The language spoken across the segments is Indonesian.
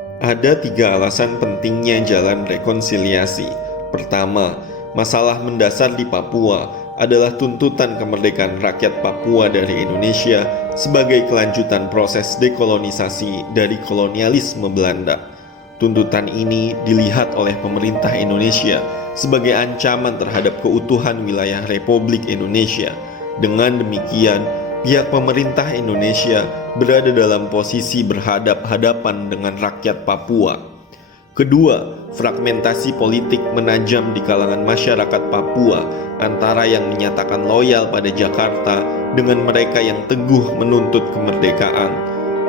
Ada 3 alasan pentingnya jalan rekonsiliasi. Pertama, masalah mendasar di Papua adalah tuntutan kemerdekaan rakyat Papua dari Indonesia sebagai kelanjutan proses dekolonisasi dari kolonialisme Belanda. Tuntutan ini dilihat oleh pemerintah Indonesia sebagai ancaman terhadap keutuhan wilayah Republik Indonesia. Dengan demikian, pihak pemerintah Indonesia berada dalam posisi berhadap-hadapan dengan rakyat Papua. Kedua, fragmentasi politik menajam di kalangan masyarakat Papua antara yang menyatakan loyal pada Jakarta dengan mereka yang teguh menuntut kemerdekaan.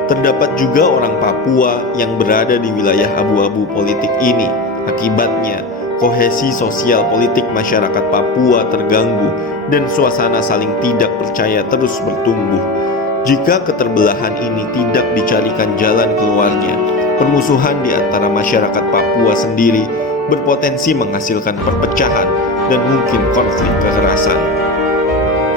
Terdapat juga orang Papua yang berada di wilayah abu-abu politik ini. Akibatnya, kohesi sosial politik masyarakat Papua terganggu dan suasana saling tidak percaya terus bertumbuh. Jika keterbelahan ini tidak dicarikan jalan keluarnya, permusuhan di antara masyarakat Papua sendiri berpotensi menghasilkan perpecahan dan mungkin konflik kekerasan.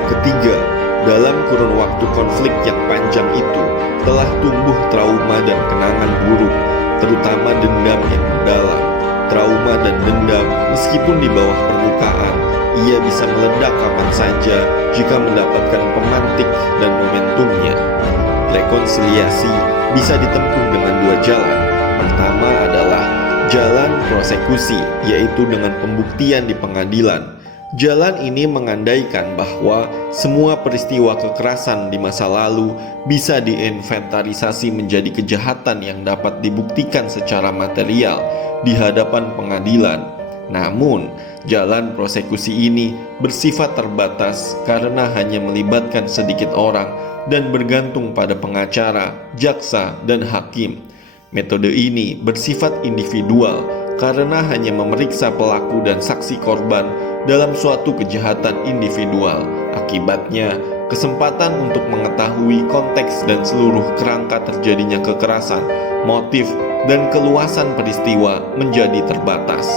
Ketiga, dalam kurun waktu konflik yang panjang itu telah tumbuh trauma dan kenangan buruk, terutama dendam yang mendalam. Trauma dan dendam, meskipun di bawah permukaan, ia bisa meledak kapan saja jika mendapatkan pemantik dan momentumnya. Rekonsiliasi bisa ditempuh dengan 2 jalan. Pertama adalah jalan prosekusi, yaitu dengan pembuktian di pengadilan. Jalan ini mengandaikan bahwa semua peristiwa kekerasan di masa lalu bisa diinventarisasi menjadi kejahatan yang dapat dibuktikan secara material di hadapan pengadilan. Namun, jalan prosekusi ini bersifat terbatas karena hanya melibatkan sedikit orang dan bergantung pada pengacara, jaksa, dan hakim. Metode ini bersifat individual karena hanya memeriksa pelaku dan saksi korban dalam suatu kejahatan individual. Akibatnya, kesempatan untuk mengetahui konteks dan seluruh kerangka terjadinya kekerasan, motif, dan keluasan peristiwa menjadi terbatas.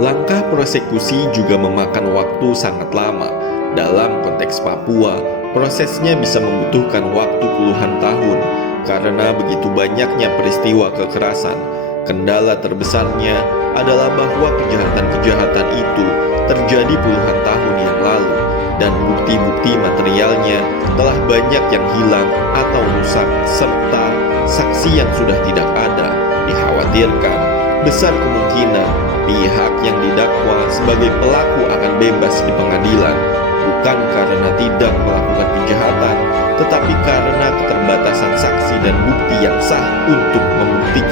Langkah prosekusi juga memakan waktu sangat lama. Dalam konteks Papua, prosesnya bisa membutuhkan waktu puluhan tahun karena begitu banyaknya peristiwa kekerasan. Kendala terbesarnya adalah bahwa kejahatan-kejahatan itu terjadi puluhan tahun yang lalu dan bukti-bukti materialnya telah banyak yang hilang atau rusak, serta saksi yang sudah tidak ada. Dikhawatirkan besar kemungkinan pihak yang didakwa sebagai pelaku akan bebas di pengadilan, bukan karena tidak melakukan kejahatan, tetapi karena keterbatasan saksi dan bukti yang sah untuk membuktikan